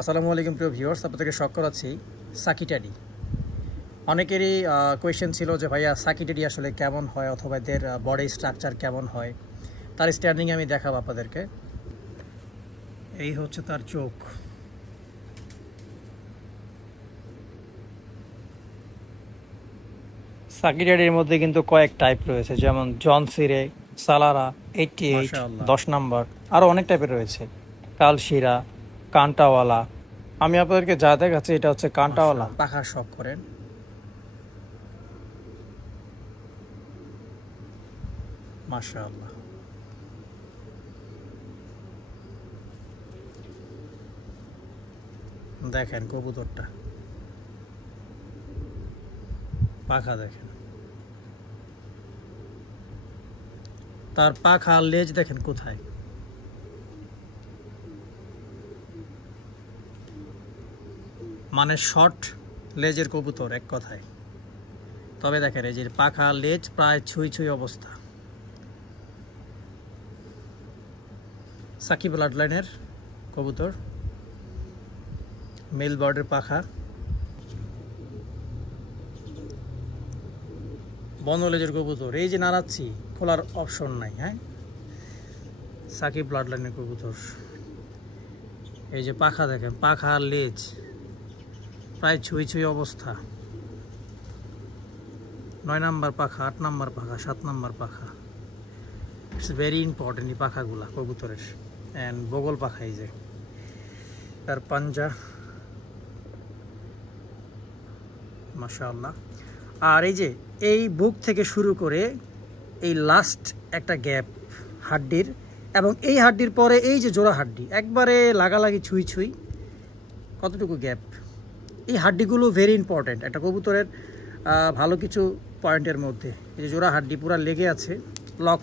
আসসালামু আলাইকুম প্রিয় ভিউয়ার্স, আপনাদেরকে শখ করাচ্ছি সাকিটাডি। অনেকেরই কোয়েশ্চেন ছিল যে ভাইয়া সাকিটাডি আসলে কেমন হয় অথবা এদের বডি স্ট্রাকচার কেমন হয়। তার স্ট্যান্ডিং আমি দেখাবো আপনাদেরকে। এই হচ্ছে তার চোখ। সাকিটাডির মধ্যে কিন্তু কয়েক টাইপ রয়েছে, যেমন জনসিরে, সালারা, 88, 10 নম্বর, আরও অনেক টাইপের রয়েছে। কালশিরা, কান্টাওয়ালা। আমি আপনাদেরকে যা দেখাচ্ছি এটা হচ্ছে কান্টাওয়ালা। পাখার শখ করেন। মাশাআল্লাহ, দেখেন কবুতরটা, পাখা দেখেন, তার পাখা লেজ দেখেন কোথায়। মানে শর্ট লেজের কবুতর এক কথায়। তবে দেখেন এই যে পাখা লেজ প্রায় ছুঁই ছুঁই অবস্থা। সাকি ব্লাড লাইনের কবুতর, মেল বার্ডের পাখা, বন্ধ লেজের কবুতর। এই যে নাড়াচ্ছি, খোলার অপশন নাই। হ্যাঁ, সাকি ব্লাড লাইনের কবুতর। এই যে পাখা দেখেন, পাখা লেজ প্রায় ছুঁই ছুঁই অবস্থা। 9 নম্বর পাখা, 8 নম্বর পাখা, 7 নম্বর পাখা। ইটস ভেরি ইম্পর্টেন্ট এই পাখাগুলা কবুতরের। অ্যান্ড বগল পাখা, এই যে তার পাঞ্জা, মাশাআল্লাহ। আর এই যে এই বুক থেকে শুরু করে এই লাস্ট একটা গ্যাপ হাড্ডির, এবং এই হাড্ডির পরে এই যে জোড়া হাড্ডি একবারে লাগালাগি ছুঁই ছুঁই, কতটুকু গ্যাপ। এই হাড্ডিগুলো ভেরি ইম্পর্টেন্ট একটা কবুতরের ভালো কিছু পয়েন্টের মধ্যে। এই যে জোড়া হাড্ডি পুরা লেগে আছে, লক